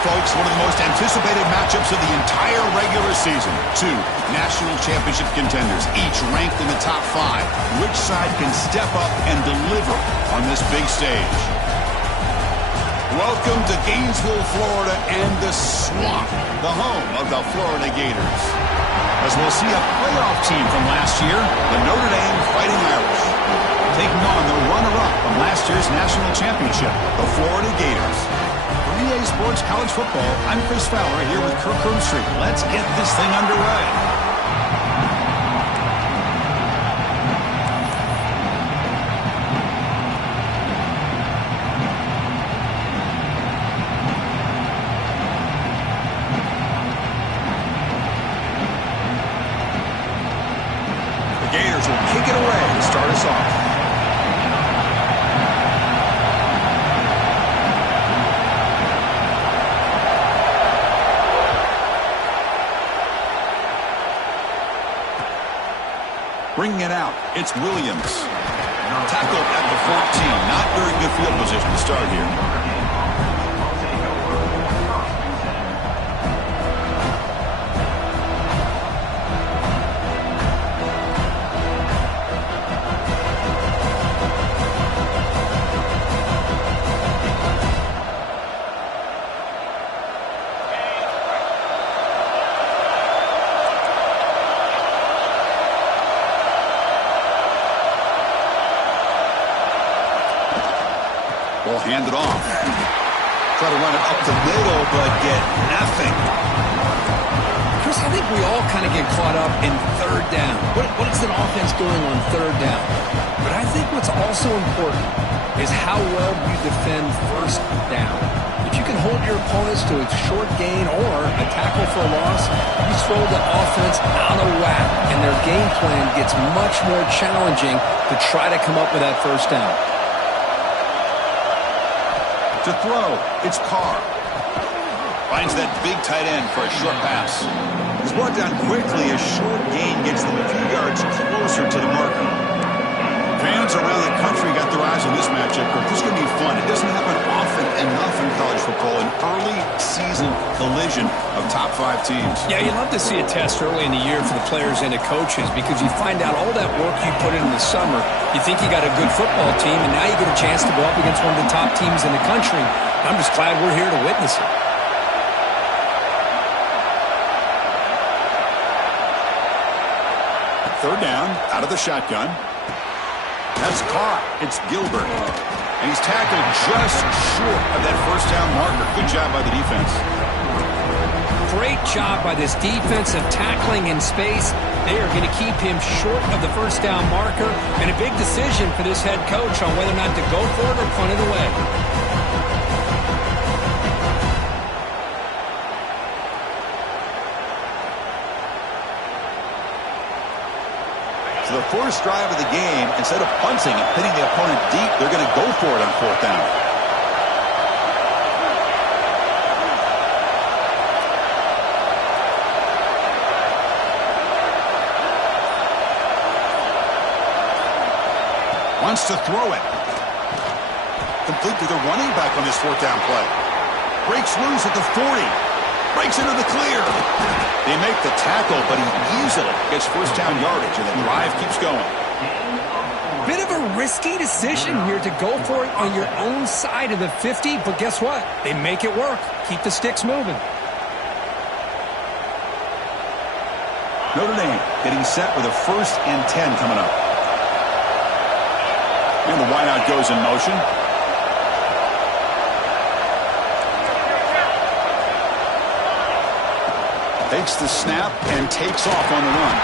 folks, one of the most anticipated matchups of the entire regular season. Two national championship contenders, each ranked in the top 5. Which side can step up and deliver on this big stage? Welcome to Gainesville, Florida, and the Swamp, the home of the Florida Gators. As we'll see a playoff team from last year, the Notre Dame Fighting Irish, taking on the runner-up from last year's national championship, the Florida Gators. For EA Sports College Football, I'm Chris Fowler here with Kirk Street. Let's get this thing underway. Gators will kick it away to start us off. Bringing it out, it's Williams. Tackled at the 14. Not very good field position to start here. Ball handed off. Try to run it up the middle, but get nothing. Chris, I think we all kind of get caught up in third down. What is an offense doing on third down? But I think what's also important is how well you defend first down. If you can hold your opponents to a short gain or a tackle for a loss, you throw the offense out of whack, and their game plan gets much more challenging to try to come up with that first down. To throw, it's Carr. Finds that big tight end for a short pass. He's brought down quickly. A short gain gets them a few yards closer to the marker. Fans around the country got their eyes on this matchup, but this is going to be fun. It doesn't happen often enough in college football, an early season collision of top 5 teams. Yeah, you love to see a test early in the year for the players and the coaches because you find out all that work you put in the summer. You think you got a good football team, and now you get a chance to go up against one of the top teams in the country. I'm just glad we're here to witness it. Third down, out of the shotgun. That's caught. It's Gilbert. And he's tackled just short of that first down marker. Good job by the defense. Great job by this defensive tackling in space. They are going to keep him short of the first down marker. And a big decision for this head coach on whether or not to go for it or punt it away. So the first drive of the game, instead of punting and pitting the opponent deep, they're going to go for it on fourth down. Wants to throw it. Complete to the running back on this fourth down play. Breaks loose at the 40. Breaks into the clear. They make the tackle, but he easily gets first down yardage, and the drive keeps going. Bit of a risky decision here to go for it on your own side of the 50, but guess what? They make it work. Keep the sticks moving. Notre Dame getting set with a 1st and 10 coming up. And the wideout goes in motion. Takes the snap and takes off on the run.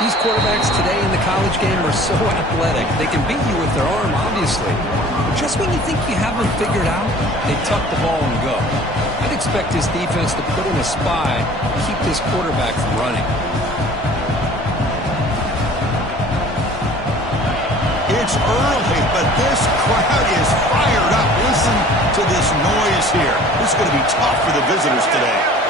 These quarterbacks today in the college game are so athletic. They can beat you with their arm, obviously. But just when you think you have them figured out, they tuck the ball and go. I'd expect this defense to put in a spy and keep this quarterback from running. It's early, but this crowd is fired up. Listen to this noise here. This is going to be tough for the visitors today.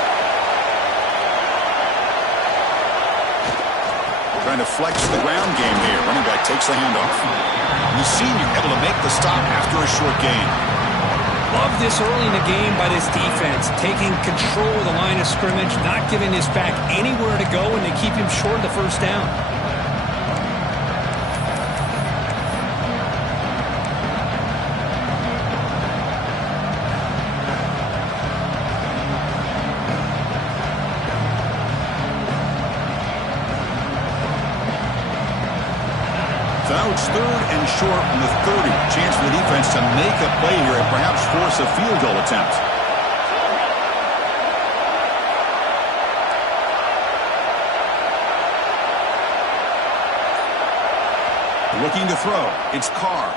Trying to flex the ground game here. Running back takes the handoff. The senior able to make the stop after a short gain. love this early in the game by this defense, taking control of the line of scrimmage, not giving this back anywhere to go, and they keep him short of the first down. So now it's 3rd and short from the 30. Chance for the defense to make a play here and perhaps force a field goal attempt. Looking to throw. It's Carr.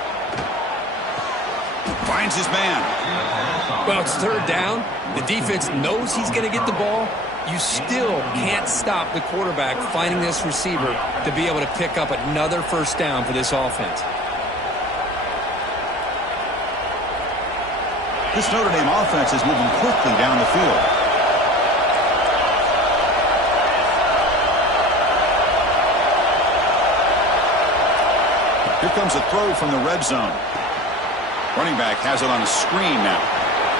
Finds his man. Well, it's 3rd down. The defense knows he's going to get the ball. You still can't stop the quarterback finding this receiver to be able to pick up another first down for this offense. This Notre Dame offense is moving quickly down the field. Here comes a throw from the red zone. Running back has it on a screen now.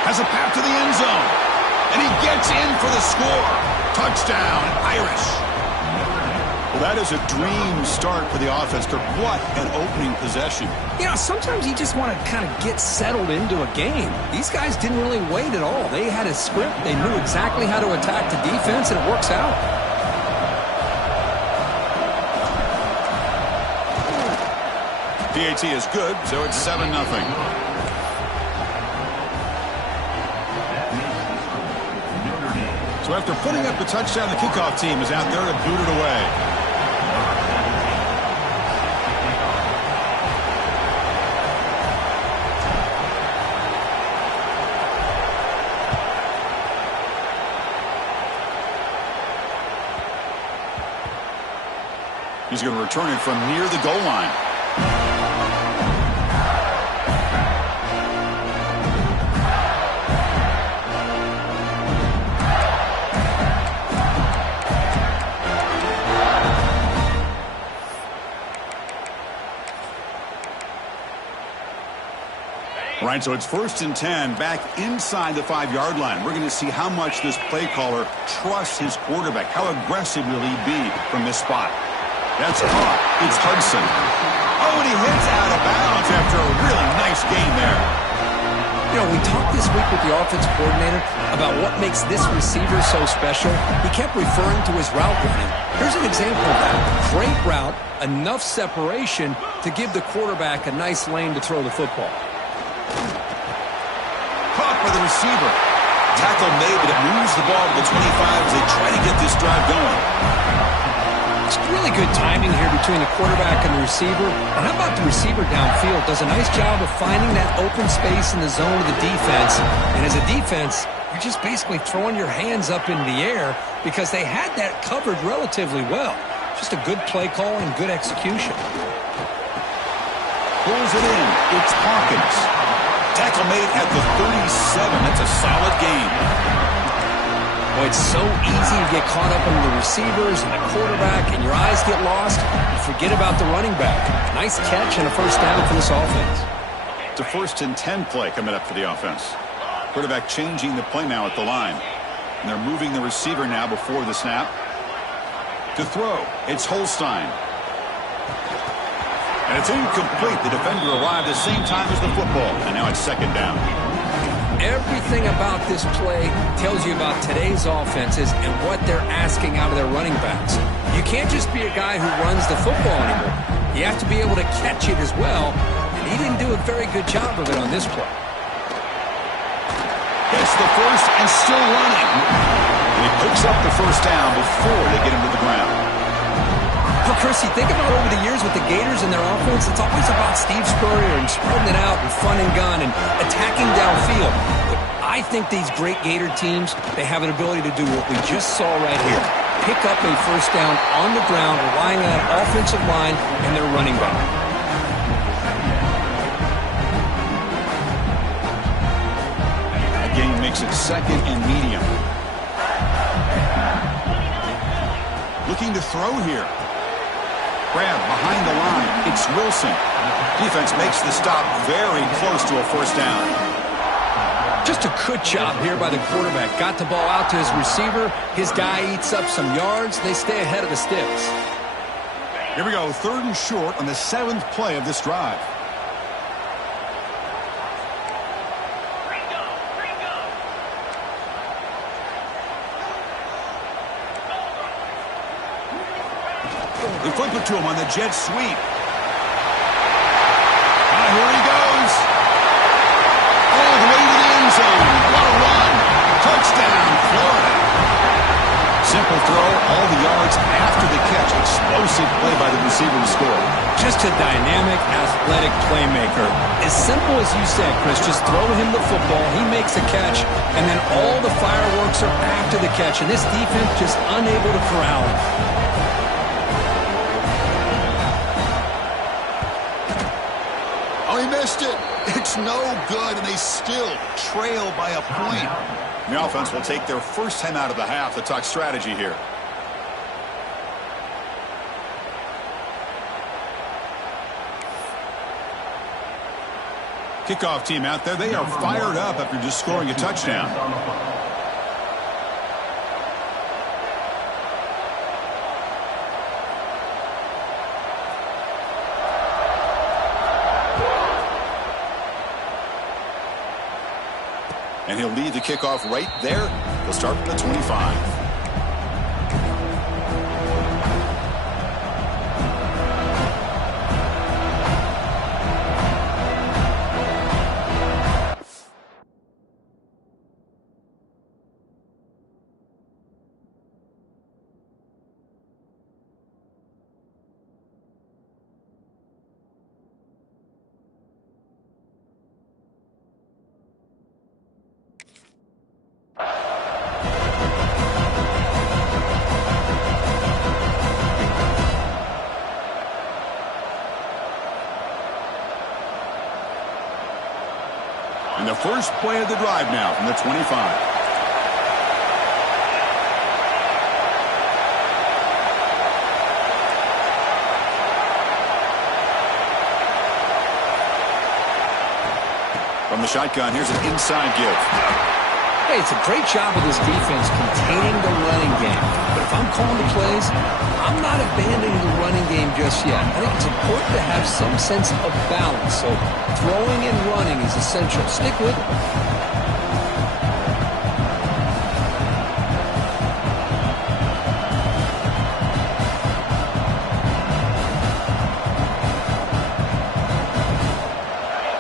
Has a path to the end zone. And he gets in for the score. Touchdown, Irish. Well, that is a dream start for the offense. What an opening possession. You know, sometimes you just want to kind of get settled into a game. These guys didn't really wait at all. They had a script. They knew exactly how to attack the defense, and it works out. PAT is good, so it's 7-0. So after putting up the touchdown, the kickoff team is out there to boot it away. He's going to return it from near the goal line. All right, so it's 1st and 10 back inside the 5-yard line. We're going to see how much this play caller trusts his quarterback. How aggressive will he be from this spot? That's caught. It's Hudson. Oh, and he hits out of bounds after a really nice game there. You know, we talked this week with the offensive coordinator about what makes this receiver so special. He kept referring to his route running. Here's an example of that. Great route, enough separation to give the quarterback a nice lane to throw the football. Caught by the receiver. Tackle made, but it moves the ball to the 25 as they try to get this drive going. It's really good timing here between the quarterback and the receiver. And how about the receiver downfield? Does a nice job of finding that open space in the zone of the defense. And as a defense, you're just basically throwing your hands up in the air because they had that covered relatively well. Just a good play call and good execution. Pulls it in. It's Hawkins. Tackle made at the 37. That's a solid game. Boy, it's so easy to get caught up in the receivers and the quarterback, and your eyes get lost. You forget about the running back. Nice catch and a first down for this offense. It's a 1st and 10 play coming up for the offense. Quarterback changing the play now at the line. And they're moving the receiver now before the snap. To throw, it's Holstein. And it's incomplete. The defender arrived the same time as the football. And now it's 2nd down. Everything about this play tells you about today's offenses and what they're asking out of their running backs. You can't just be a guy who runs the football anymore. You have to be able to catch it as well. And he didn't do a very good job of it on this play. It's the first and still running. And he picks up the first down before they get him to the ground. Well, Chris, you think about over the years with the Gators and their offense, it's always about Steve Spurrier and spreading it out and fun and gun and attacking downfield. But I think these great Gator teams, they have an ability to do what we just saw right here. Pick up a first down on the ground, relying on an offensive line and their running back. That game makes it 2nd and medium. Looking to throw here. Grab behind the line. It's Wilson. Defense makes the stop very close to a first down. Just a good job here by the quarterback. Got the ball out to his receiver. His guy eats up some yards. They stay ahead of the sticks. Here we go, 3rd and short on the 7th play of this drive. They flip it to him on the jet sweep. Here he goes. All the way to the end zone. What a run. Touchdown, Florida. Simple throw, all the yards after the catch. Explosive play by the receiver to score. Just a dynamic, athletic playmaker. As simple as you said, Chris, just throw him the football. He makes a catch, and then all the fireworks are after the catch. And this defense just unable to corral him. Oh, he missed it. It's no good, and they still trail by a point. The offense will take their first time out of the half to talk strategy here. Kickoff team out there. They are fired up after just scoring a touchdown. And he'll lead the kickoff right there. He'll start from the 25. And the first play of the drive now from the 25. From the shotgun, here's an inside give. Hey, it's a great job of this defense containing the running game. But if I'm calling the plays, I'm not abandoning the running game just yet. I think it's important to have some sense of balance. So throwing and running is essential. Stick with it.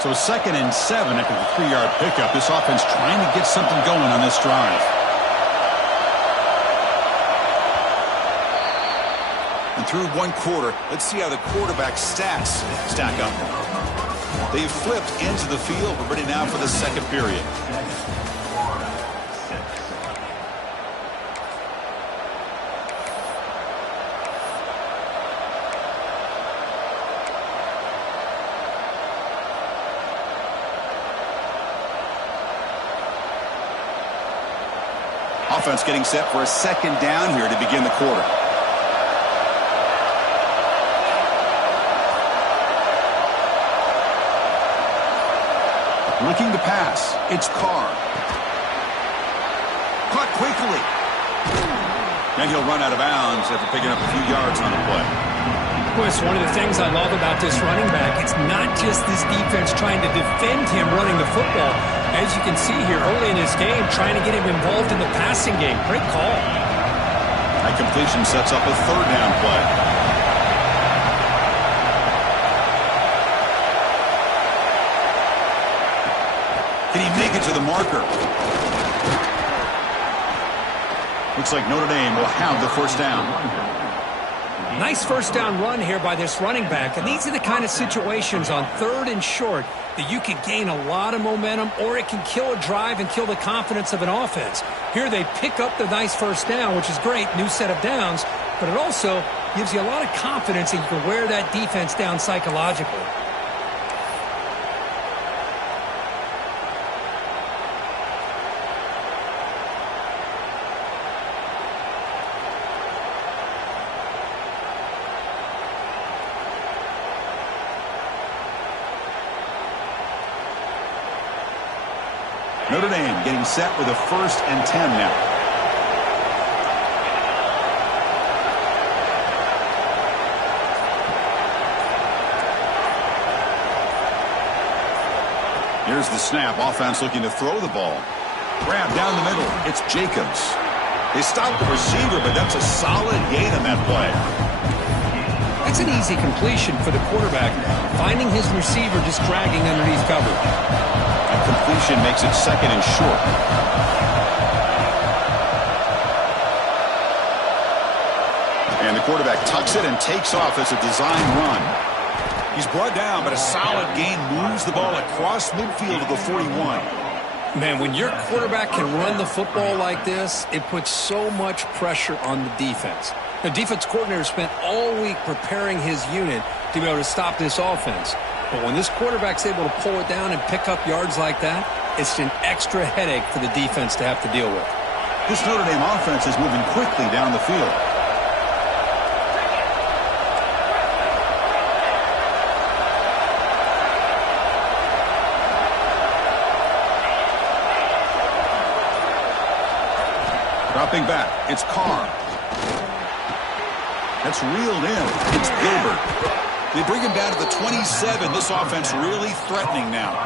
So 2nd and 7 after the 3-yard pickup. This offense trying to get something going on this drive. And through one quarter, let's see how the quarterback's stats stack up. They've flipped into the field. We're ready now for the second period. Offense getting set for a second down here to begin the quarter. Looking to pass. It's Carr. Caught quickly. And he'll run out of bounds after picking up a few yards on the play. Well, it's one of the things I love about this running back. It's not just this defense trying to defend him running the football. As you can see here early in his game, trying to get him involved in the passing game. Great call. That completion sets up a 3rd down play. Can he make it to the marker? Looks like Notre Dame will have the first down. Nice first down run here by this running back. And these are the kind of situations on 3rd and short that you can gain a lot of momentum, or it can kill a drive and kill the confidence of an offense. Here they pick up the nice first down, which is great, new set of downs, but it also gives you a lot of confidence that you can wear that defense down psychologically. Notre Dame getting set with a 1st and 10 now. Here's the snap. Offense looking to throw the ball. Grab down the middle. It's Jacobs. They stopped the receiver, but that's a solid gain on that play. That's an easy completion for the quarterback, finding his receiver just dragging underneath coverage. And completion makes it 2nd and short. And the quarterback tucks it and takes off as a design run. He's brought down, but a solid gain moves the ball across midfield to the 41. Man, when your quarterback can run the football like this, it puts so much pressure on the defense. The defense coordinator spent all week preparing his unit to be able to stop this offense. But when this quarterback's able to pull it down and pick up yards like that, it's an extra headache for the defense to have to deal with. This Notre Dame offense is moving quickly down the field. Dropping back, it's Carr. That's reeled in. It's Gilbert. They bring him down to the 27. This offense really threatening now.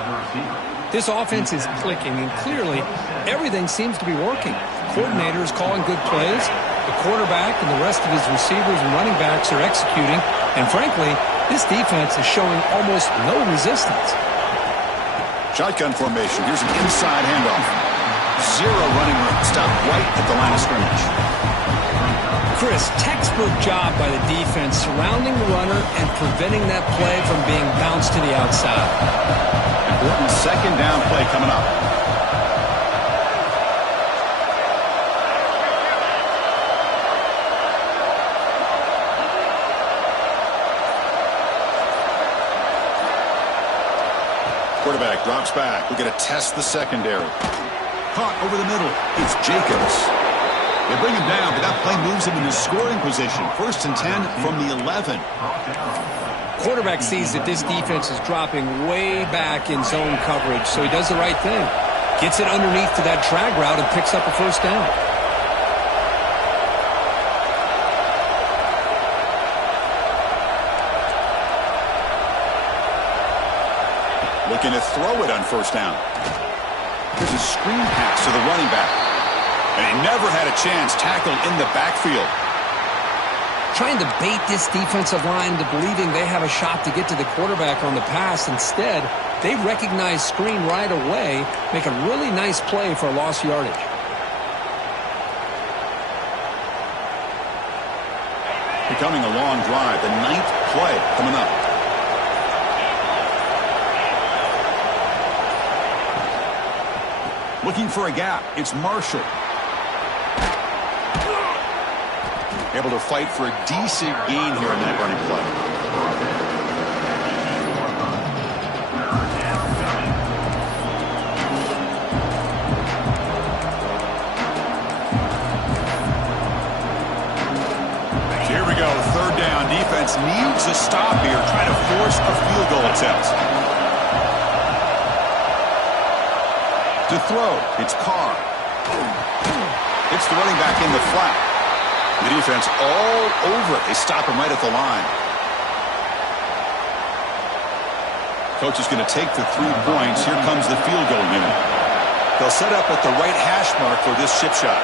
This offense is clicking, and clearly everything seems to be working. The coordinator is calling good plays. The quarterback and the rest of his receivers and running backs are executing. And frankly, this defense is showing almost no resistance. Shotgun formation. Here's an inside handoff. 0 running room. Stop right at the line of scrimmage. Chris, textbook job by the defense surrounding the runner and preventing that play from being bounced to the outside. Important 2nd down play coming up. Quarterback drops back. We're going to test the secondary. Caught over the middle. It's Jacobs. They bring him down, but that play moves him into scoring position. 1st and 10 from the 11. Quarterback sees that this defense is dropping way back in zone coverage, so he does the right thing. Gets it underneath to that drag route and picks up a 1st down. Looking to throw it on 1st down. There's a screen pass to the running back. And he never had a chance tackled in the backfield. Trying to bait this defensive line into believing they have a shot to get to the quarterback on the pass. Instead, they recognize screen right away, make a really nice play for lost yardage. Becoming a long drive, the 9th play coming up. Looking for a gap. It's Marshall. Able to fight for a decent gain here in that running play. So here we go. 3rd down. Defense needs a stop here, trying to force a field goal attempt. To throw, it's Carr. It's the running back in the flat. The defense all over it. They stop him right at the line. Coach is going to take the 3 points. Here comes the field goal unit. They'll set up at the right hash mark for this chip shot.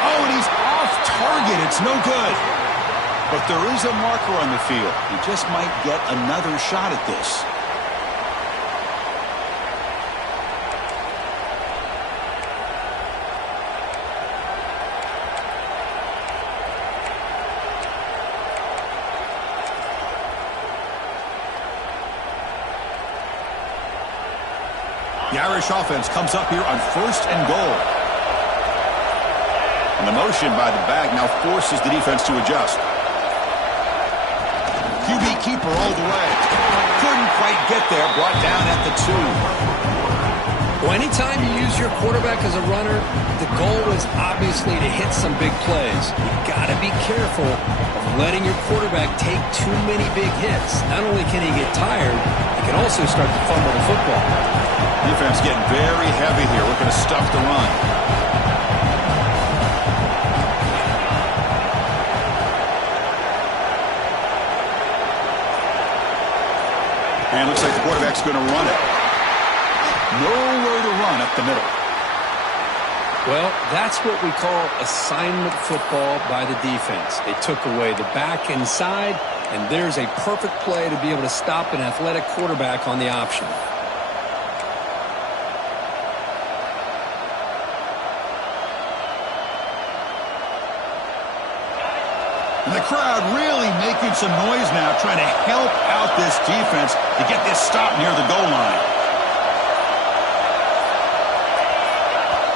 Oh, and he's off target. It's no good. But there is a marker on the field. He just might get another shot at this. The Irish offense comes up here on 1st and goal. And the motion by the back now forces the defense to adjust. QB keeper all the way. Couldn't quite get there. Brought down at the 2. Well, anytime you use your quarterback as a runner, the goal is obviously to hit some big plays. You've got to be careful of letting your quarterback take too many big hits. Not only can he get tired, he can also start to fumble the football. Defense getting very heavy here, looking to stuff the run. And looks like the quarterback's going to run it. Nowhere to run up the middle. Well, that's what we call assignment football by the defense. They took away the back inside, and there's a perfect play to be able to stop an athletic quarterback on the option. And the crowd really making some noise now, trying to help out this defense to get this stop near the goal line.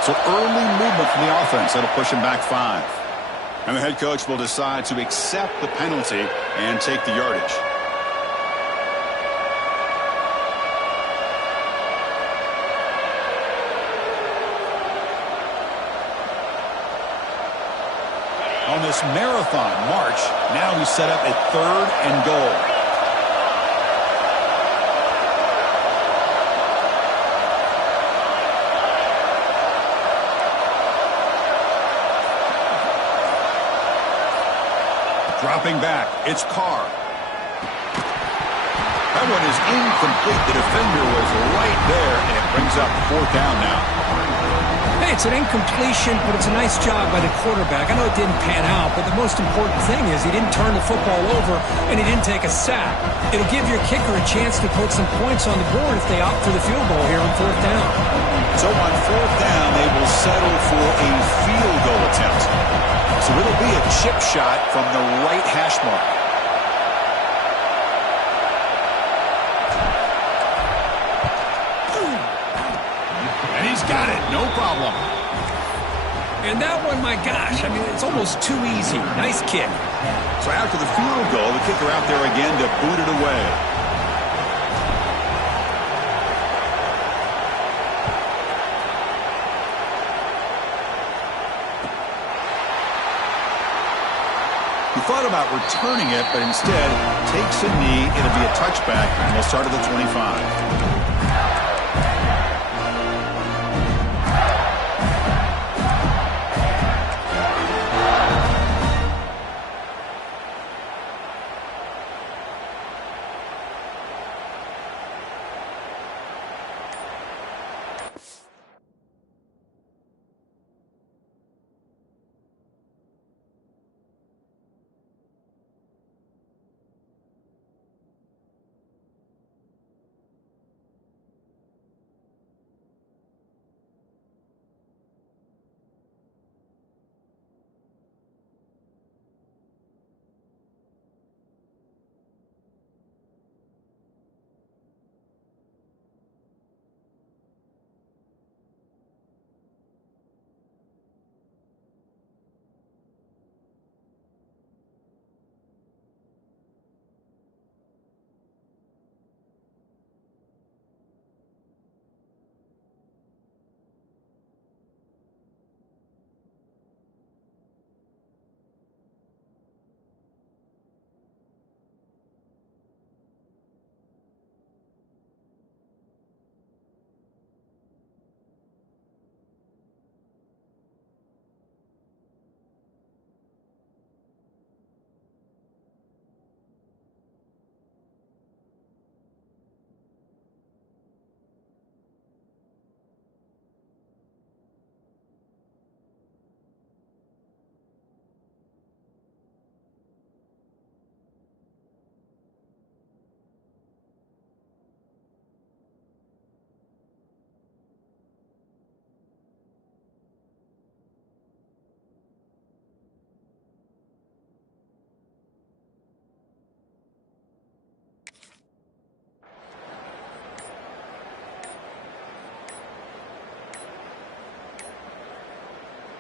So early movement from the offense. That'll push him back 5. And the head coach will decide to accept the penalty and take the yardage. On this marathon march, now we set up a 3rd and goal. Dropping back, it's Carr. That one is incomplete. The defender was right there, and it brings up 4th down now. Hey, it's an incompletion, but it's a nice job by the quarterback. I know it didn't pan out, but the most important thing is he didn't turn the football over, and he didn't take a sack. It'll give your kicker a chance to put some points on the board if they opt for the field goal here on 4th down. So on 4th down, they will settle for a field goal attempt. So it'll be a chip shot from the right hash mark. And he's got it, no problem. And that one, my gosh, I mean, it's almost too easy. Nice kick. So after the field goal, the kicker out there again to boot it away. He thought about returning it, but instead takes a knee. It'll be a touchback, and they'll start at the 25.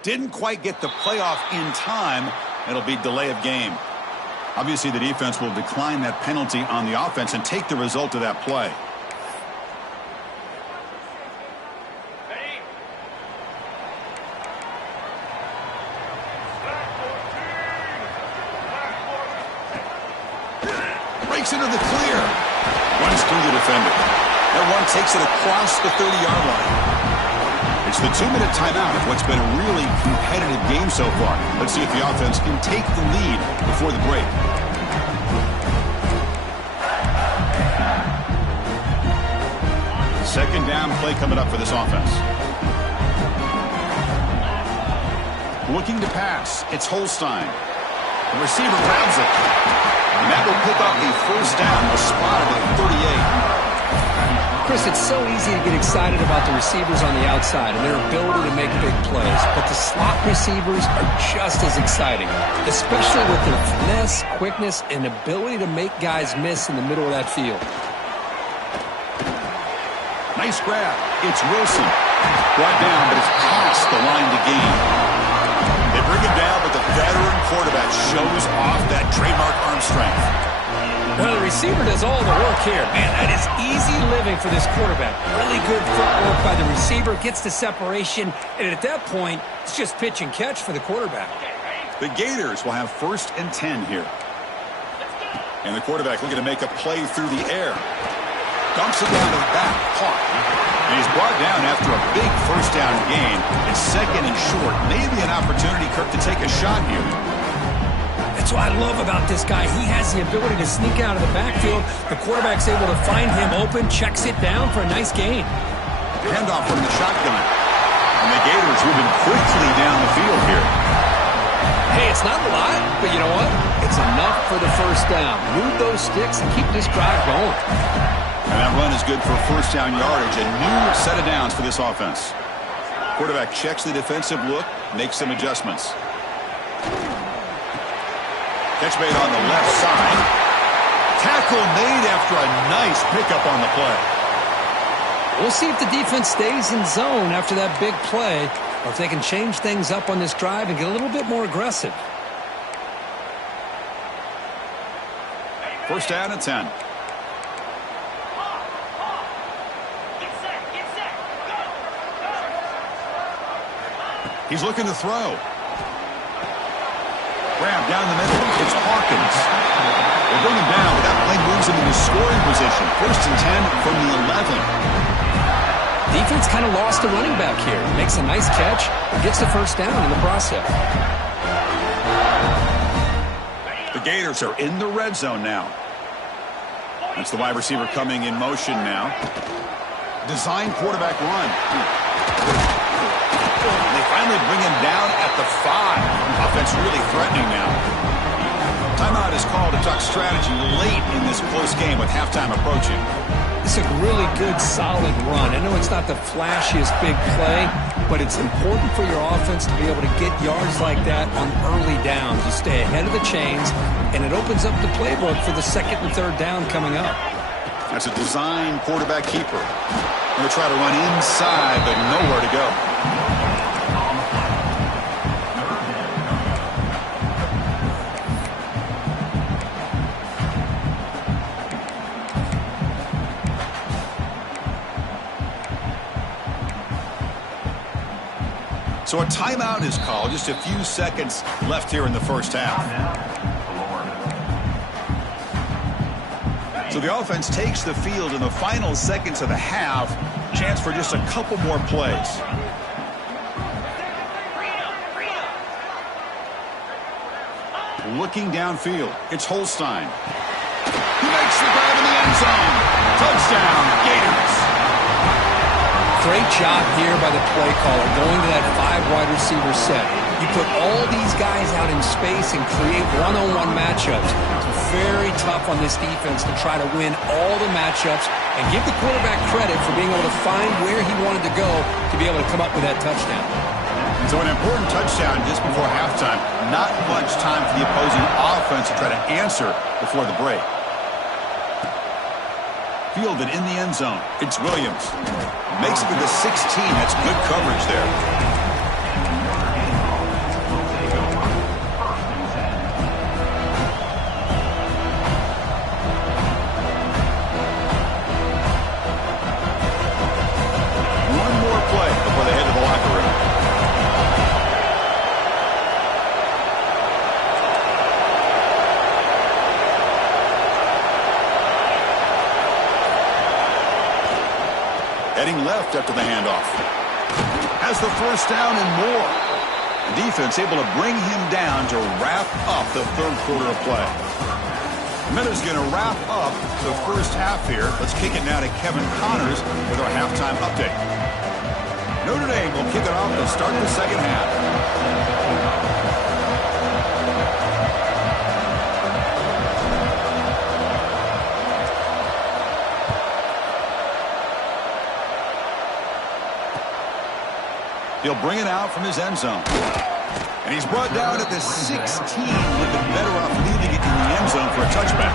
Didn't quite get the playoff in time. It'll be delay of game. Obviously, the defense will decline that penalty on the offense and take the result of that play. takes it to the clear. Runs through the defender. That run takes it across the 30-yard line. It's the 2-minute timeout of what's been a really competitive game so far. Let's see if the offense can take the lead before the break. Second down play coming up for this offense. Looking to pass. It's Holstein. The receiver grabs it. And that will pick up the first down, a spot at 38. Chris, it's so easy to get excited about the receivers on the outside and their ability to make big plays, but the slot receivers are just as exciting, especially with their finesse, quickness, and ability to make guys miss in the middle of that field. Nice grab. It's Wilson. Brought down, but it's past the line to gain. They bring him down, but the veteran quarterback shows off that trademark arm strength. Well, the receiver does all the work here. Man, that is easy living for this quarterback. Really good footwork by the receiver, gets the separation, and at that point, it's just pitch and catch for the quarterback. The Gators will have 1st and 10 here. And the quarterback looking to make a play through the air. Dumps it down to the back, caught. And he's brought down after a big first down gain. It's 2nd and short. Maybe an opportunity, Kirk, to take a shot here. That's what I love about this guy. He has the ability to sneak out of the backfield. The quarterback's able to find him open, checks it down for a nice gain. Handoff from the shotgun. And the Gators moving quickly down the field here. Hey, it's not a lot, but you know what? It's enough for the first down. Move those sticks and keep this drive going. And that run is good for first down yardage. A new set of downs for this offense. Quarterback checks the defensive look, makes some adjustments. Catch made on the left side. Tackle made after a nice pickup on the play. We'll see if the defense stays in zone after that big play, or if they can change things up on this drive and get a little bit more aggressive. First down and 10. He's looking to throw. Grab down the middle. It's Hawkins. They bring him down, but that play moves him into scoring position. 1st and 10 from the 11. Defense kind of lost the running back here. Makes a nice catch and gets the first down in the process. The Gators are in the red zone now. That's the wide receiver coming in motion now. Design quarterback run. They finally bring him down at the 5. Offense really threatening now. Timeout is called to talk strategy late in this close game with halftime approaching. It's a really good, solid run. I know it's not the flashiest big play, but it's important for your offense to be able to get yards like that on early downs. You stay ahead of the chains, and it opens up the playbook for the 2nd and 3rd down coming up. That's a design quarterback keeper. Going to try to run inside, but nowhere to go. So a timeout is called. Just a few seconds left here in the first half. So the offense takes the field in the final seconds of the half. Chance for just a couple more plays. Looking downfield, it's Holstein. He makes the grab in the end zone. Touchdown, Gators. Great job here by the play caller going to that 5 wide receiver set. You put all these guys out in space and create one-on-one matchups. It's very tough on this defense to try to win all the matchups and give the quarterback credit for being able to find where he wanted to go to be able to come up with that touchdown. So an important touchdown just before halftime. Not much time for the opposing offense to try to answer before the break. Fielded in the end zone. It's Williams. Makes it to the 16. That's good coverage there. Heading left after the handoff. Has the first down and more. The defense able to bring him down to wrap up the third quarter of play. Miller's going to wrap up the first half here. Let's kick it now to Kevin Connors with our halftime update. Notre Dame will kick it off to start the second half. He'll bring it out from his end zone. And he's brought down at the 16. Would have been better off leaving it in the end zone for a touchback.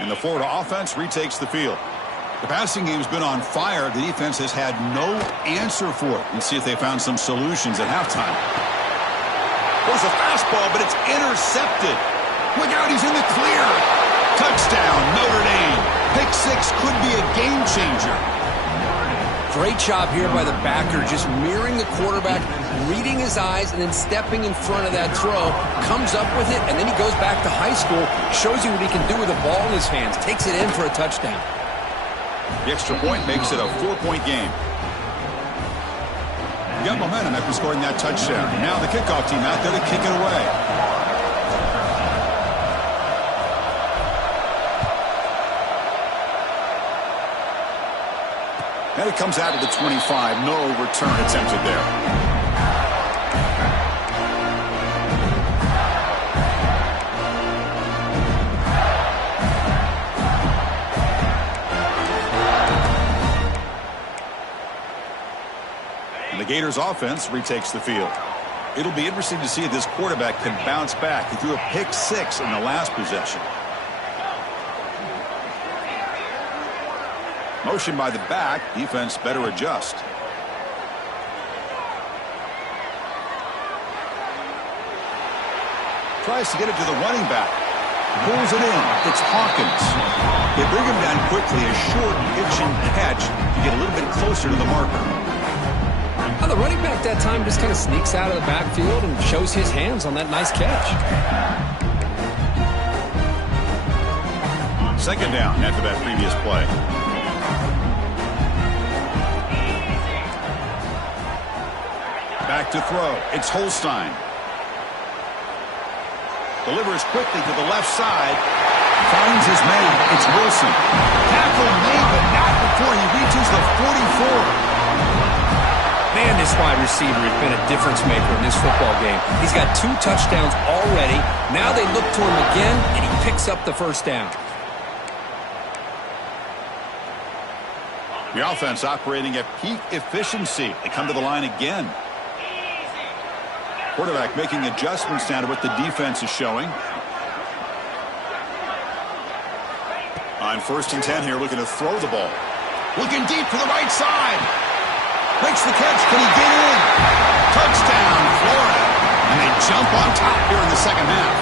And the Florida offense retakes the field. The passing game's been on fire. The defense has had no answer for it. Let's see if they found some solutions at halftime. There's a fastball, but it's intercepted. Look out, he's in the clear. Touchdown, Notre Dame. Pick six could be a game changer. Great job here by the backer, just mirroring the quarterback, reading his eyes, and then stepping in front of that throw. Comes up with it, and then he goes back to high school. Shows you what he can do with the ball in his hands. Takes it in for a touchdown. The extra point makes it a 4-point game. You got momentum after scoring that touchdown. Now the kickoff team out there to kick it away. And it comes out of the 25. No return attempted there. And the Gators offense retakes the field. It'll be interesting to see if this quarterback can bounce back. He threw a pick six in the last possession. Motion by the back. Defense better adjust. Tries to get it to the running back. Pulls it in. It's Hawkins. They bring him down quickly. A short pitch and catch to get a little bit closer to the marker. Now the running back that time just kind of sneaks out of the backfield and shows his hands on that nice catch. Second down after that previous play. Back to throw. It's Holstein. Delivers quickly to the left side. Finds his man. It's Wilson. Tackle made, but not before he reaches the 44. Man, this wide receiver has been a difference maker in this football game. He's got 2 touchdowns already. Now they look to him again, and he picks up the first down. The offense operating at peak efficiency. They come to the line again. Quarterback making adjustments now to what the defense is showing. On 1st and 10 here, looking to throw the ball. Looking deep to the right side. Makes the catch. Can he get in? Touchdown, Florida. And they jump on top here in the second half.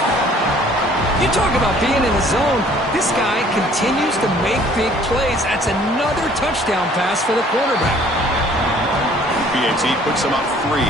You talk about being in the zone. This guy continues to make big plays. That's another touchdown pass for the quarterback. PAT puts him up 3.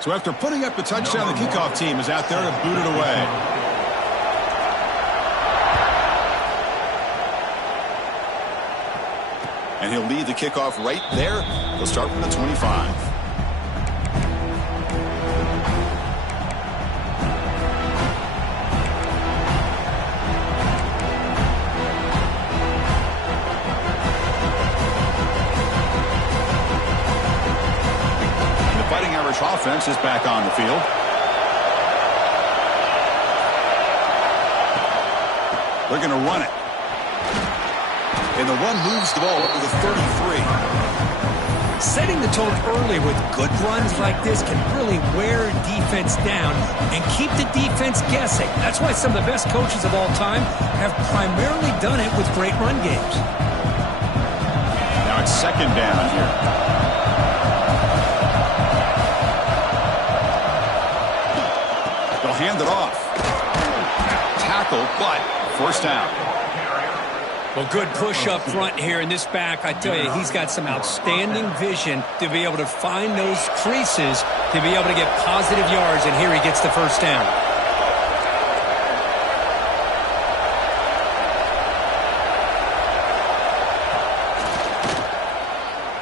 So after putting up the touchdown, the kickoff team is out there to boot it away. And he'll lead the kickoff right there. He'll start from the 25. Offense is back on the field. They're going to run it. and the run moves the ball up to the 33. Setting the tone early with good runs like this can really wear defense down and keep the defense guessing. That's why some of the best coaches of all time have primarily done it with great run games. Now it's second down here. They'll hand it off. Tackle, but first down. Well, good push up front here in this back. I tell you, he's got some outstanding vision to be able to find those creases to be able to get positive yards, and here he gets the first down.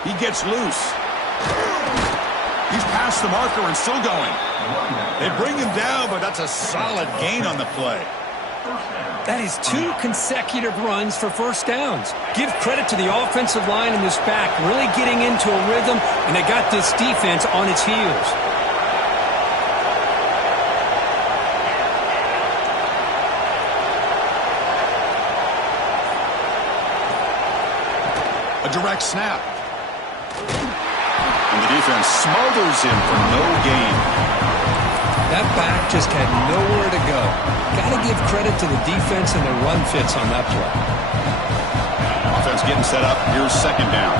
He gets loose. He's past the marker and still going. They bring him down, but that's a solid gain on the play. That is 2 consecutive runs for first downs. Give credit to the offensive line in this back, really getting into a rhythm, and they got this defense on its heels. A direct snap. And the defense smothers him for no gain. That back just had nowhere to go. Got to give credit to the defense and the run fits on that play. Offense getting set up. Here's second down.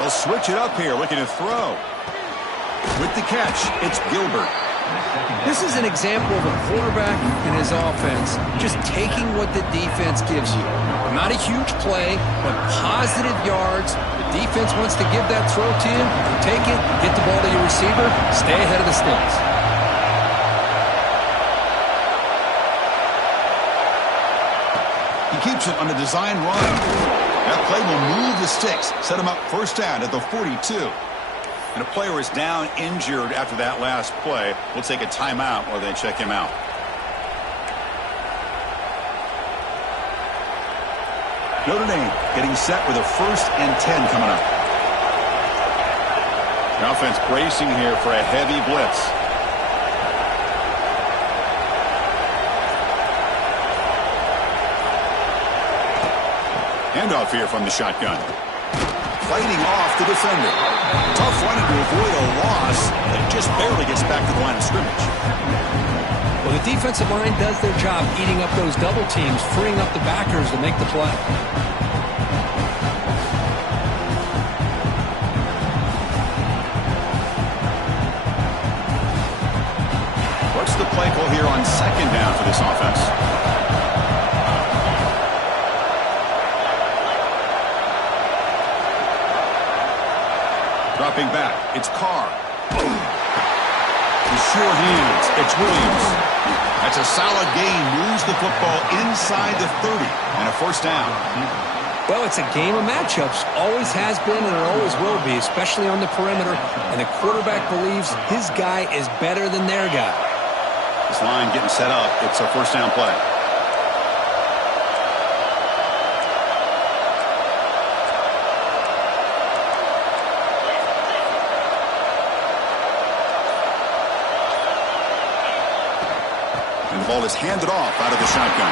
They'll switch it up here, looking to throw. With the catch, it's Gilbert. This is an example of a quarterback and his offense just taking what the defense gives you. Not a huge play, but positive yards. The defense wants to give that throw to you. Take it, get the ball to your receiver, stay ahead of the sticks. He keeps it on a design run. That play will move the sticks, set him up first down at the 42. And a player is down injured after that last play. We'll take a timeout while they check him out. Notre Dame getting set with a 1st and 10 coming up. The offense bracing here for a heavy blitz. Handoff here from the shotgun. Fighting off the defender. Tough running to avoid a loss that just barely gets back to the line of scrimmage. Well, the defensive line does their job eating up those double teams, freeing up the backers to make the play. What's the play call here on second down for this offense? Dropping back, it's Carr. With sure hands, it's Williams. That's a solid gain, moves the football inside the 30, and a first down. Well, it's a game of matchups. Always has been and it always will be, especially on the perimeter. And the quarterback believes his guy is better than their guy. This line getting set up. It's a first down play. And the ball is handed off out of the shotgun.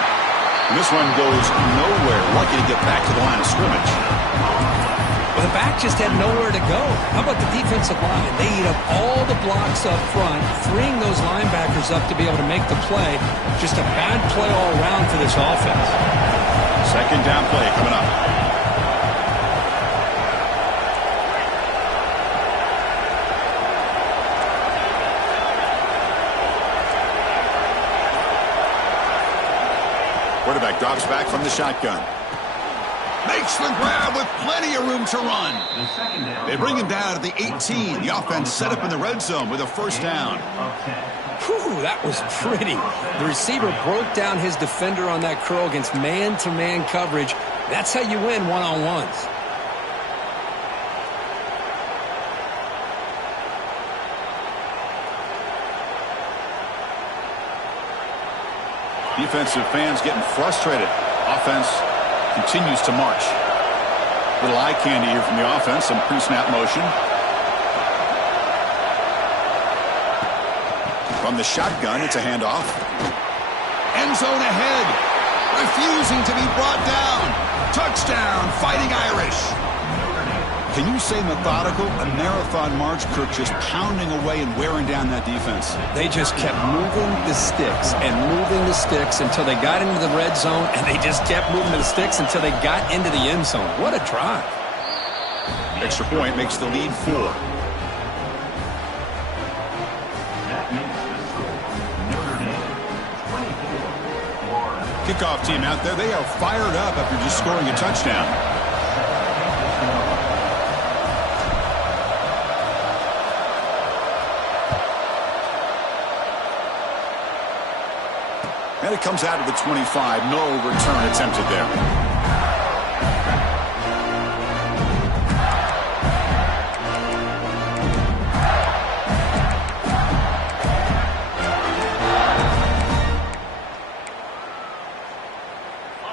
And this one goes nowhere. Lucky to get back to the line of scrimmage. Well, the back just had nowhere to go. How about the defensive line? They eat up all the blocks up front, freeing those linebackers up to be able to make the play. Just a bad play all around for this offense. Second down play coming up. Quarterback drops back from the shotgun. Makes the grab with plenty of room to run. They bring him down at the 18. The offense set up in the red zone with a first down. Whew, that was pretty. The receiver broke down his defender on that curl against man-to-man coverage. That's how you win one-on-ones. Defensive fans getting frustrated. Offense continues to march. Little eye candy here from the offense. Some pre-snap motion. From the shotgun, it's a handoff. End zone ahead. Refusing to be brought down. Touchdown, Fighting Irish. Can you say methodical? A marathon march, Kirk, just pounding away and wearing down that defense. They just kept moving the sticks and moving the sticks until they got into the red zone, and they just kept moving the sticks until they got into the end zone. What a drive. Extra point makes the lead 4. Kickoff team out there. They are fired up after just scoring a touchdown. And it comes out of the 25. No return attempted there.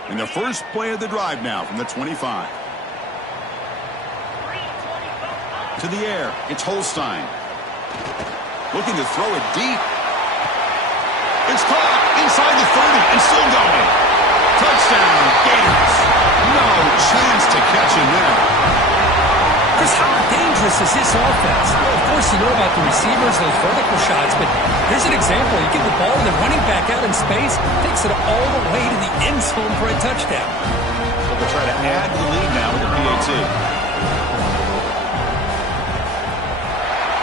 And the first play of the drive now from the 25. To the air. It's Holstein. Looking to throw it deep. It's caught inside the 30 and still going. Touchdown, Gators. No chance to catch him there. Chris, how dangerous is this offense? Well, of course, you know about the receivers, those vertical shots, but here's an example. You give the ball to the running back out in space, takes it all the way to the end zone for a touchdown. So they'll try to add to the lead now with the PAT.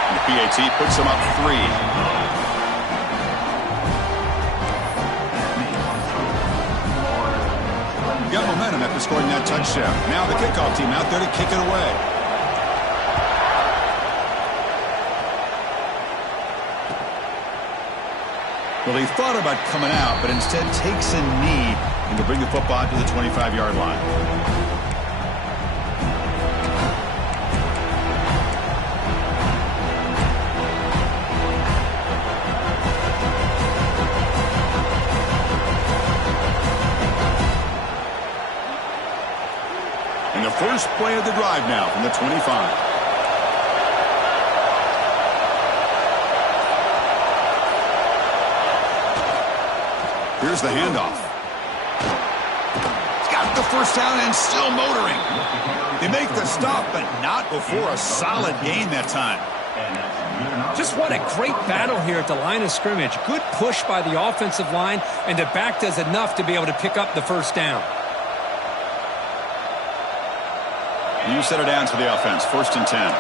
And the PAT puts them up 3. Got momentum after scoring that touchdown. Now the kickoff team out there to kick it away. Well, he thought about coming out, but instead takes a knee and to bring the football to the 25-yard line. And the first play of the drive now from the 25. Here's the handoff. He's got the first down and still motoring. They make the stop, but not before a solid gain that time. Just what a great battle here at the line of scrimmage. Good push by the offensive line, and the back does enough to be able to pick up the first down. You set it down to the offense. 1st and 10.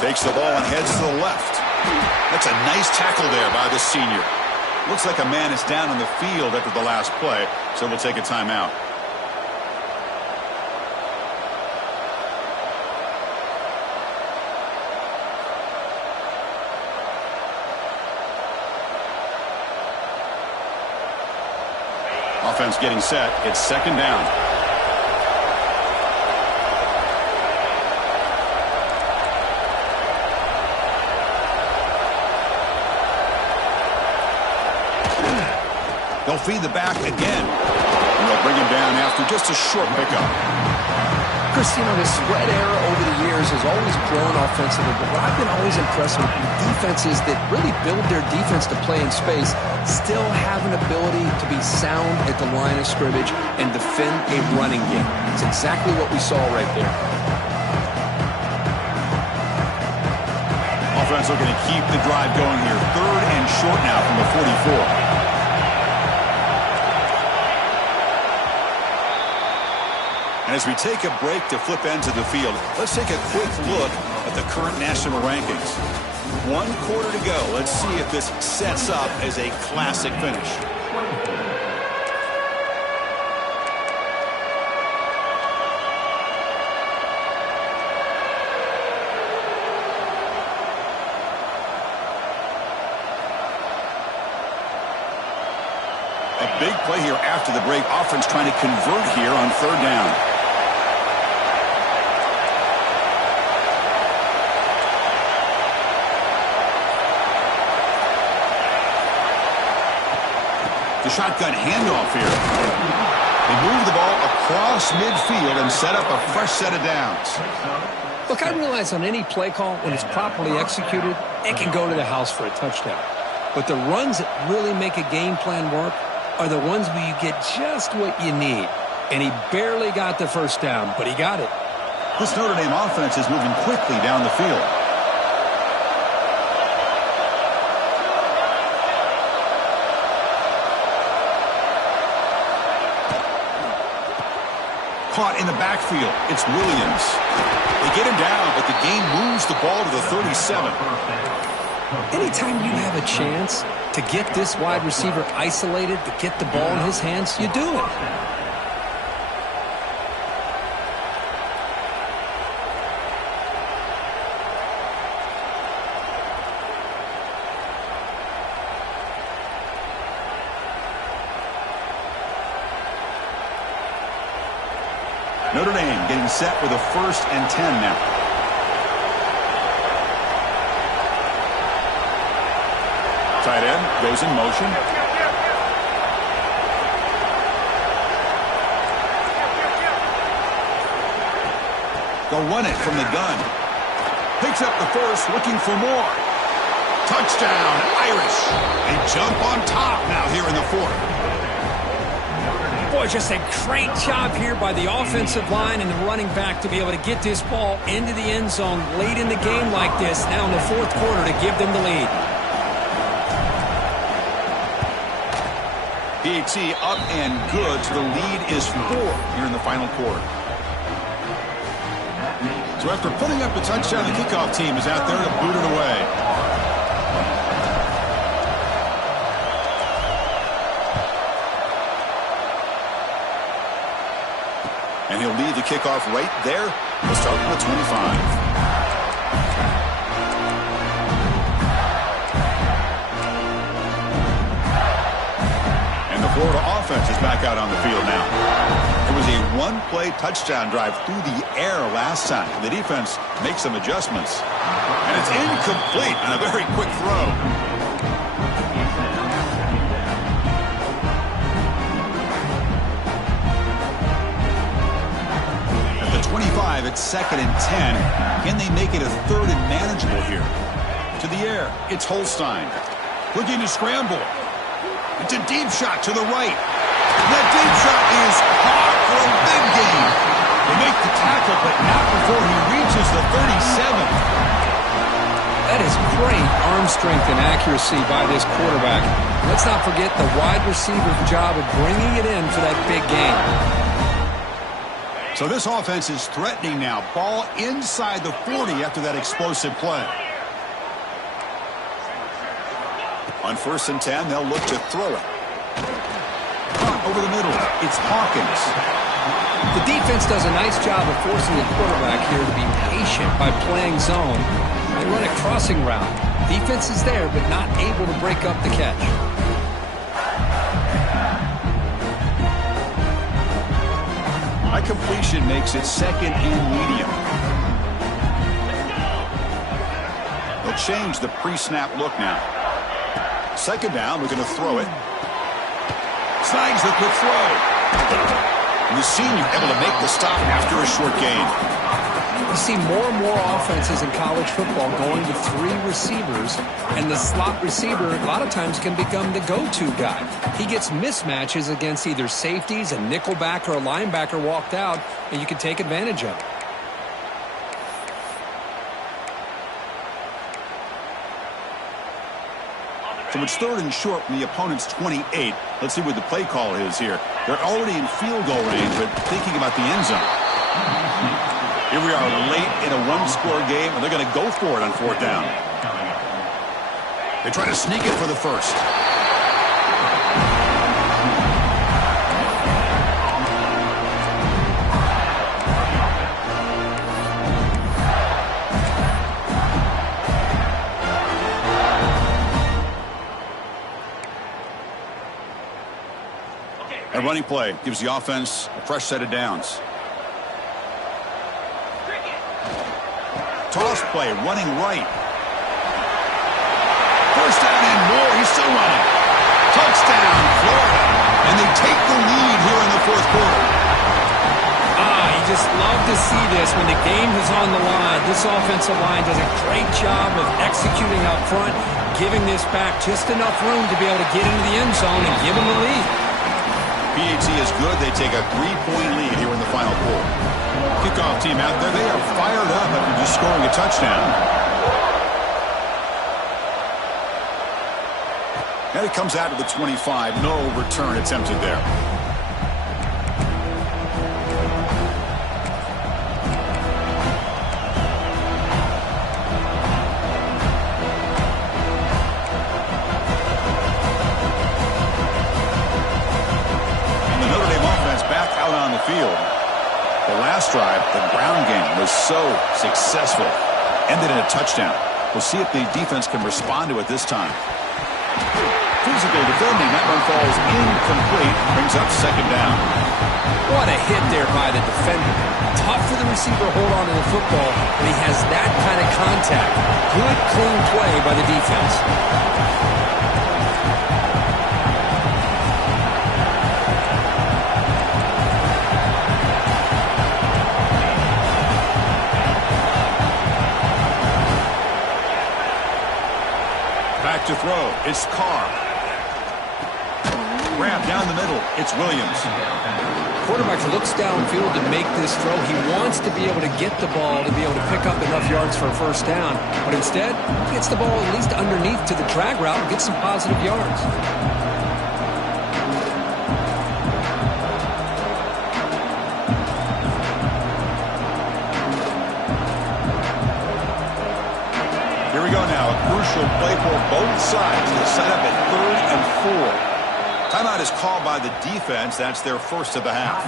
Takes the ball and heads to the left. That's a nice tackle there by the senior. Looks like a man is down on the field after the last play, so we'll take a timeout. Offense getting set. It's 2nd down. They'll feed the back again. And they'll bring him down after just a short pickup. Chris, you know, the spread era over the years has always grown offensively, but what I've been always impressed with defenses that really build their defense to play in space still have an ability to be sound at the line of scrimmage and defend a running game. It's exactly what we saw right there. Offense looking to keep the drive going here. 3rd and short now from the 44. And as we take a break to flip ends of the field, let's take a quick look at the current national rankings. 1 quarter to go. Let's see if this sets up as a classic finish. A big play here after the break. Offense trying to convert here on 3rd down. shotgun handoff here. They move the ball across midfield and set up a fresh set of downs. Look, I realize on any play call, when it's properly executed, it can go to the house for a touchdown. But the runs that really make a game plan work are the ones where you get just what you need. And he barely got the first down, but he got it. This Notre Dame offense is moving quickly down the field. Caught in the backfield. It's Williams. They get him down, but the game moves the ball to the 37. Anytime you have a chance to get this wide receiver isolated, to get the ball in his hands, you do it. Notre Dame getting set with a 1st and 10 now. Tight end goes in motion. They'll run it from the gun. Picks up the first, looking for more. Touchdown, Irish. They jump on top now here in the 4th. Boy, just a great job here by the offensive line and the running back to be able to get this ball into the end zone late in the game like this, now in the 4th quarter, to give them the lead. PAT up and good, so the lead is 4 here in the final quarter. So after putting up the touchdown, the kickoff team is out there to boot it away. And he'll lead the kickoff right there. We'll start with the 25. And the Florida offense is back out on the field now. It was a one-play touchdown drive through the air last time. The defense makes some adjustments. And it's incomplete on a very quick throw. At the 25, it's 2nd and 10. Can they make it a 3rd and manageable here? To the air, it's Holstein. Looking to scramble. It's a deep shot to the right. That deep shot is caught for a big gain. They make the tackle, but not before he reaches the 37. That is great arm strength and accuracy by this quarterback. Let's not forget the wide receiver's job of bringing it in for that big gain. So this offense is threatening now. Ball inside the 40 after that explosive play. On 1st and 10, they'll look to throw it. Over the middle, it's Hawkins. The defense does a nice job of forcing the quarterback here to be patient by playing zone. They run a crossing route. Defense is there, but not able to break up the catch. High completion makes it 2nd and medium. They'll change the pre-snap look now. 2nd down, we're going to throw it. Snags the quick throw. And the senior able to make the stop after a short gain. You see more and more offenses in college football going to 3 receivers, and the slot receiver a lot of times can become the go-to guy. He gets mismatches against either safeties, a nickelback, or a linebacker walked out, and you can take advantage of it. So it's 3rd and short from the opponent's 28. Let's see what the play call is here. They're already in field goal range, but thinking about the end zone. Here we are late in a one-score game, and they're going to go for it on 4th down. They try to sneak it for the first. A running play gives the offense a fresh set of downs. Toss play, running right. 1st down and more. He's still running. Touchdown, Florida. And they take the lead here in the fourth quarter. You just love to see this when the game is on the line. This offensive line does a great job of executing up front, giving this back just enough room to be able to get into the end zone and give them the lead. PAT is good. They take a 3-point lead here in the final quarter. Kickoff team out there. They are fired up after just scoring a touchdown. And it comes out to the 25. No return attempted there. Field. The last drive, the ground game was so successful. Ended in a touchdown. We'll see if the defense can respond to it this time. Physical defending. That one falls incomplete. Brings up second down. What a hit there by the defender. Tough for the receiver to hold on to the football, but he has that kind of contact. Good, clean play by the defense. To throw, it's Carr. Grab down the middle, it's Williams. Quarterback looks downfield to make this throw. He wants to be able to get the ball to be able to pick up enough yards for a first down, but instead, he gets the ball at least underneath to the drag route and gets some positive yards. Here we go now. A crucial play for both sides to set up at 3rd and 4. Timeout is called by the defense. That's their first of the half.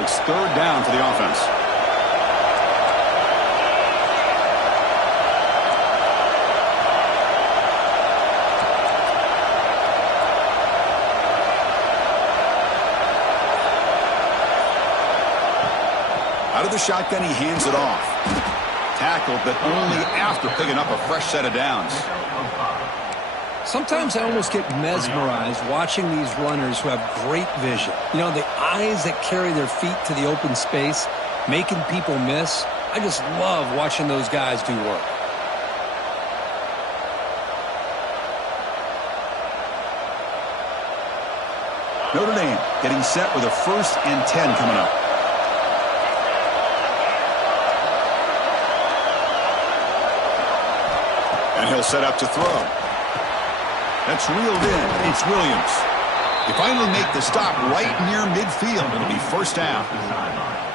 It's 3rd down for the offense. Out of the shotgun, he hands it off. Tackled, but only after picking up a fresh set of downs. Sometimes I almost get mesmerized watching these runners who have great vision. You know, the eyes that carry their feet to the open space, making people miss. I just love watching those guys do work. Notre Dame getting set with a 1st and 10 coming up. And he'll set up to throw. That's reeled in. It's Williams. They finally make the stop right near midfield. It'll be first down.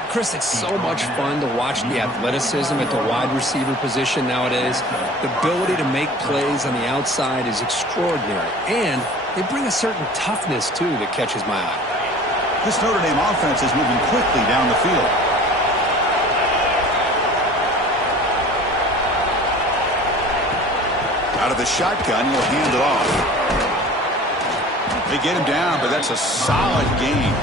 Chris, it's so much fun to watch the athleticism at the wide receiver position nowadays. The ability to make plays on the outside is extraordinary. And they bring a certain toughness, too, that catches my eye. This Notre Dame offense is moving quickly down the field. Out of the shotgun, he'll hand it off. They get him down, but that's a solid gain.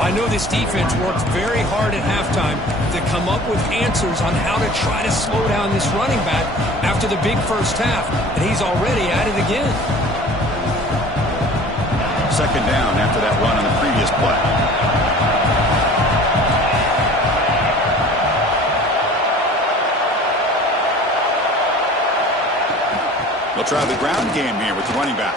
I know this defense worked very hard at halftime to come up with answers on how to try to slow down this running back after the big first half, and he's already at it again. Second down after that run on the previous play. They'll try the ground game here with the running back.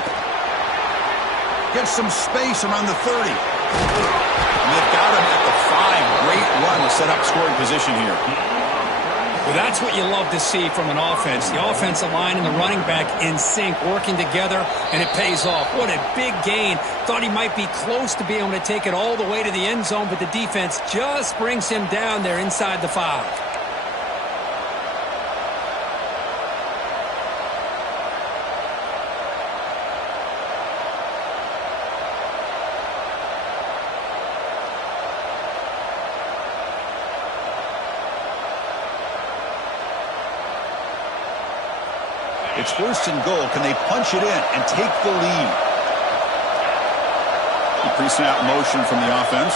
Gets some space around the 30. And they've got him at the 5. Great run to set up scoring position here. Well, that's what you love to see from an offense. The offensive line and the running back in sync, working together, and it pays off. What a big gain. Thought he might be close to being able to take it all the way to the end zone, but the defense just brings him down there inside the 5. It's first and goal. Can they punch it in and take the lead? The pre-snap motion from the offense.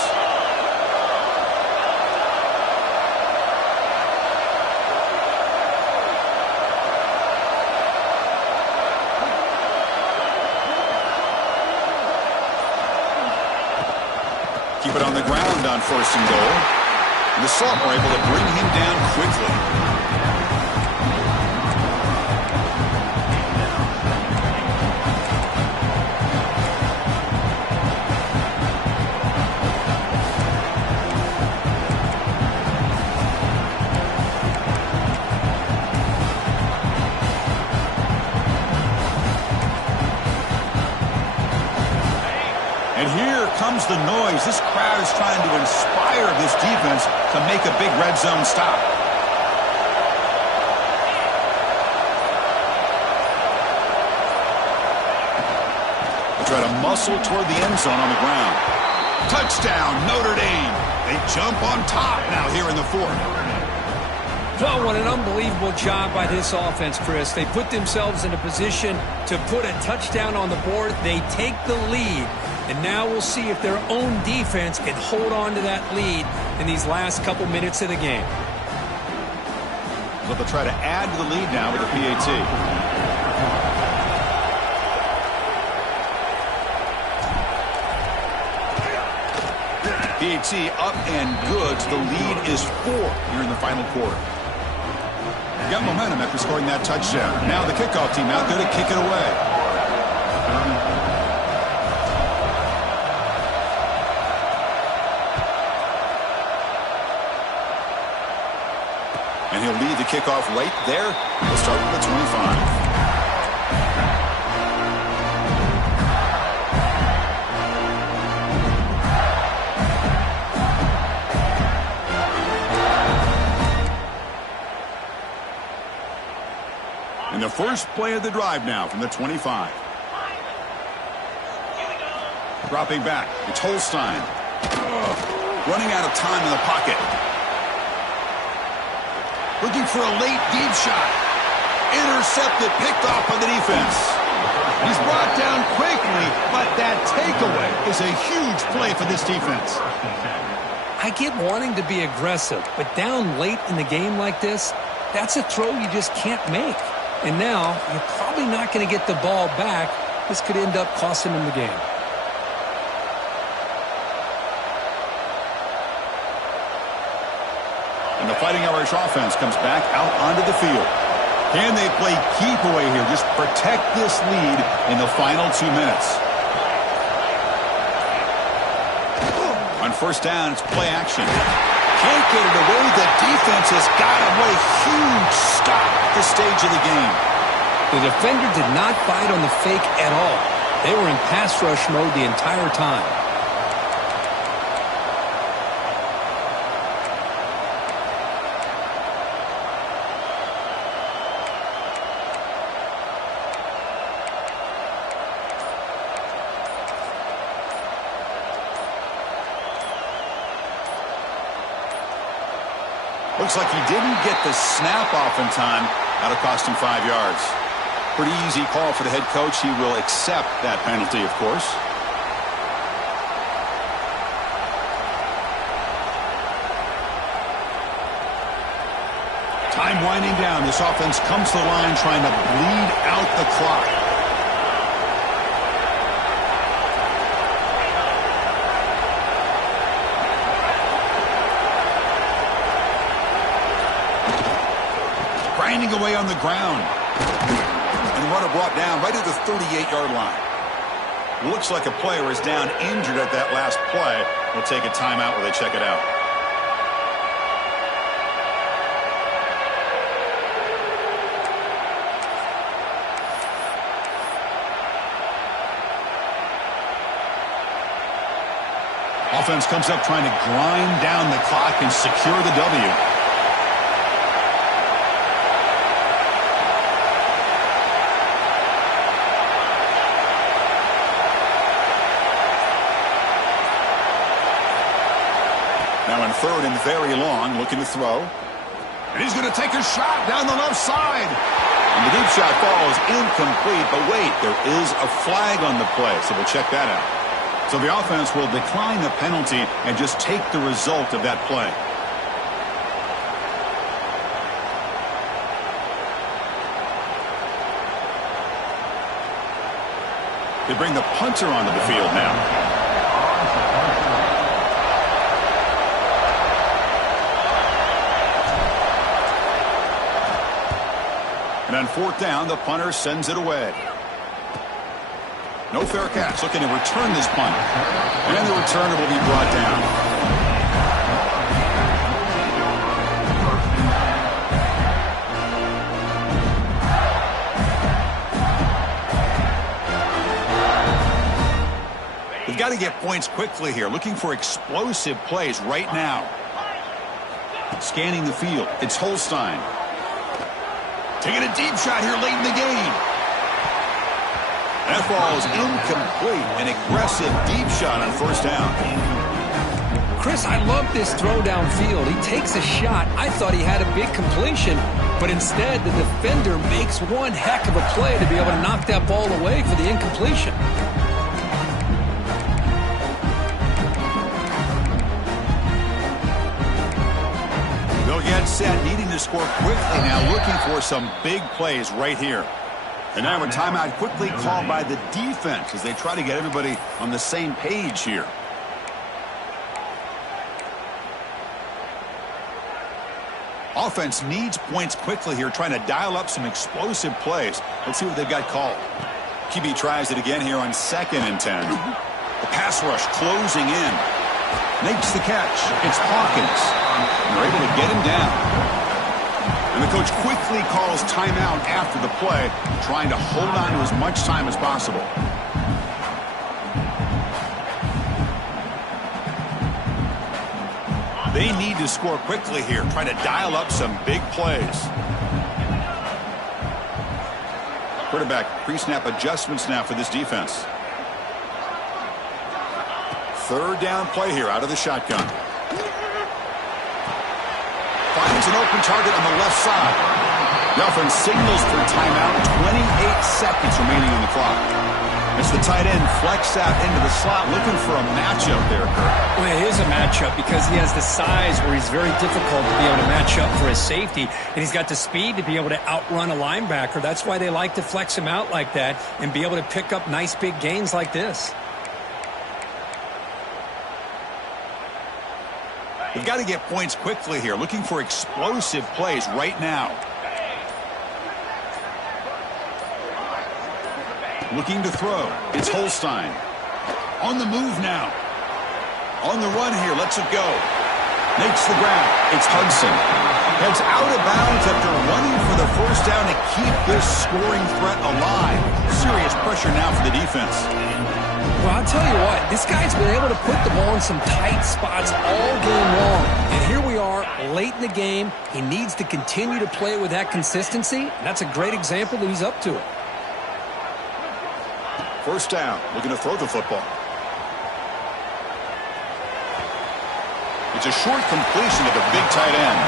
the ground on 1st and goal. And the Salt were able to bring him down quickly. Comes the noise. This crowd is trying to inspire this defense to make a big red zone stop. They try to muscle toward the end zone on the ground. Touchdown, Notre Dame. They jump on top now here in the 4th. Well, what an unbelievable job by this offense, Chris. They put themselves in a position to put a touchdown on the board. They take the lead. And now we'll see if their own defense can hold on to that lead in these last couple minutes of the game. But they'll try to add to the lead now with the PAT. PAT up and good. The lead is 4 here in the final quarter. Got momentum after scoring that touchdown. Now the kickoff team out there to kick it away. And he'll lead the kickoff right there. We'll start with the 25. And the first play of the drive now from the 25. Dropping back. It's Holstein. Running out of time in the pocket. Looking for a late deep shot. Intercepted, picked off by the defense. He's brought down quickly, but that takeaway is a huge play for this defense. I get wanting to be aggressive, but down late in the game like this, that's a throw you just can't make. And now, you're probably not going to get the ball back. This could end up costing him the game. And the Fighting Irish offense comes back out onto the field. Can they play keep away here? Just protect this lead in the final 2 minutes. On 1st down, it's play action. Can't get it away. The defense has got him. What a huge stop at this stage of the game. The defender did not bite on the fake at all. They were in pass rush mode the entire time. Looks like he didn't get the snap off in time. That'll cost him 5 yards. Pretty easy call for the head coach. He will accept that penalty, of course. Time winding down. This offense comes to the line trying to bleed out the clock. Grinding away on the ground. And the runner brought down right at the 38-yard line. Looks like a player is down injured at that last play. We'll take a timeout while they check it out. Offense comes up trying to grind down the clock and secure the W. Now in 3rd and very long, looking to throw. And he's going to take a shot down the left side. And the deep shot falls incomplete. But wait, there is a flag on the play, so we'll check that out. So the offense will decline the penalty and just take the result of that play. They bring the punter onto the field now. And on fourth down, the punter sends it away. No fair catch. Looking to return this punt. And the returner will be brought down. They've got to get points quickly here. Looking for explosive plays right now. Scanning the field. It's Holstein. Taking a deep shot here late in the game. That ball is incomplete. An aggressive deep shot on first down. Chris, I love this throw downfield. He takes a shot. I thought he had a big completion, but instead the defender makes one heck of a play to be able to knock that ball away for the incompletion. They'll get set, needing to score quickly now, looking for some big plays right here. And now a timeout quickly called by the defense as they try to get everybody on the same page here. Offense needs points quickly here, trying to dial up some explosive plays. Let's see what they've got called. QB tries it again here on 2nd and 10. The pass rush closing in. Makes the catch. It's Hawkins. And they're able to get him down. And the coach quickly calls timeout after the play, trying to hold on to as much time as possible. They need to score quickly here, trying to dial up some big plays. Quarterback pre-snap adjustments now for this defense. 3rd down play here out of the shotgun. Finds an open target on the left side. The offense signals for timeout. 28 seconds remaining on the clock. As the tight end flex out into the slot, looking for a matchup there, Kurt. Well, it is a matchup because he has the size where he's very difficult to be able to match up for his safety, and he's got the speed to be able to outrun a linebacker. That's why they like to flex him out like that and be able to pick up nice big gains like this. They've got to get points quickly here, looking for explosive plays right now. Looking to throw. It's Holstein. On the move now. On the run here. Lets it go. Makes the grab. It's Hudson. Heads out of bounds after running for the first down to keep this scoring threat alive. Serious pressure now for the defense. Well, I'll tell you what, this guy's been able to put the ball in some tight spots all game long. And here we are, late in the game. He needs to continue to play with that consistency. And that's a great example that he's up to it. First down, looking to throw the football. It's a short completion to the big tight end.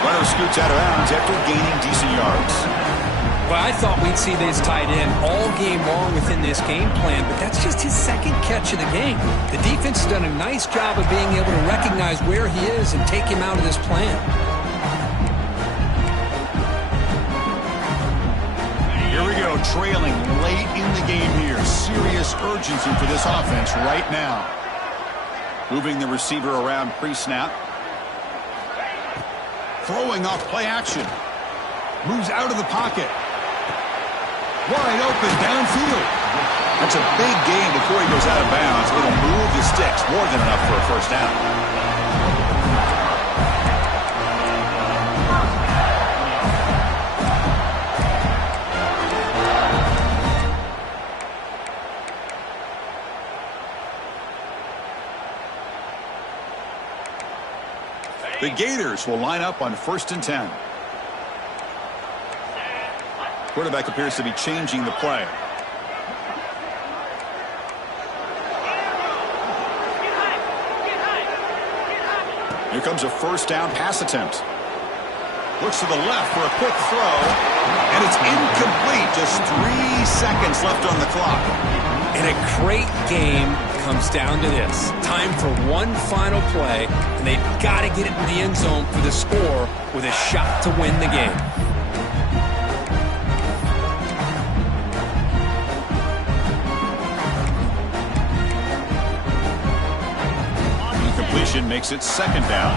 Runner scoots out of bounds after gaining decent yards. Well, I thought we'd see this tight end all game long within this game plan, but that's just his 2nd catch of the game. The defense has done a nice job of being able to recognize where he is and take him out of this plan. Here we go, trailing late in the game here. Serious urgency for this offense right now. Moving the receiver around pre-snap. Throwing off play action. Moves out of the pocket. Wide open downfield. That's a big gain before he goes out of bounds. It'll move the sticks. More than enough for a first down. The Gators will line up on 1st and 10. Quarterback appears to be changing the play. Here comes a first down pass attempt. Looks to the left for a quick throw. And it's incomplete. Just 3 seconds left on the clock. And a great game comes down to this. Time for one final play, and they've got to get it in the end zone for the score with a shot to win the game. Incompletion makes it 2nd down.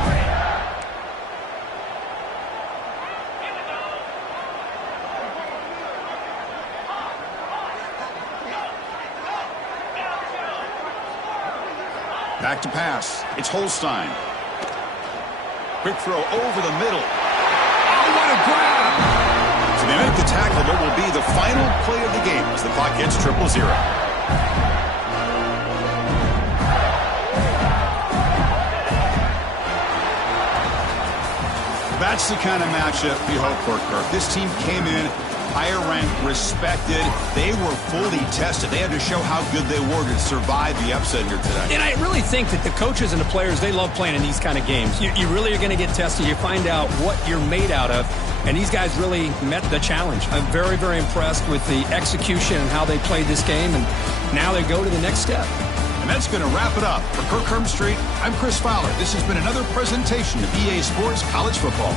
Back to pass. It's Holstein. Quick throw over the middle. Oh, what a grab! So they make the tackle, but will be the final play of the game as the clock hits 0-0. That's the kind of matchup you hope for, Kirk. This team came in higher ranked, respected. They were fully tested. They had to show how good they were to survive the upset here today. And I really think that the coaches and the players, they love playing in these kind of games. You really are going to get tested. You find out what you're made out of. And these guys really met the challenge. I'm very, very impressed with the execution and how they played this game. And now they go to the next step. And that's going to wrap it up. For Kirk Street, I'm Chris Fowler. This has been another presentation of EA Sports College Football.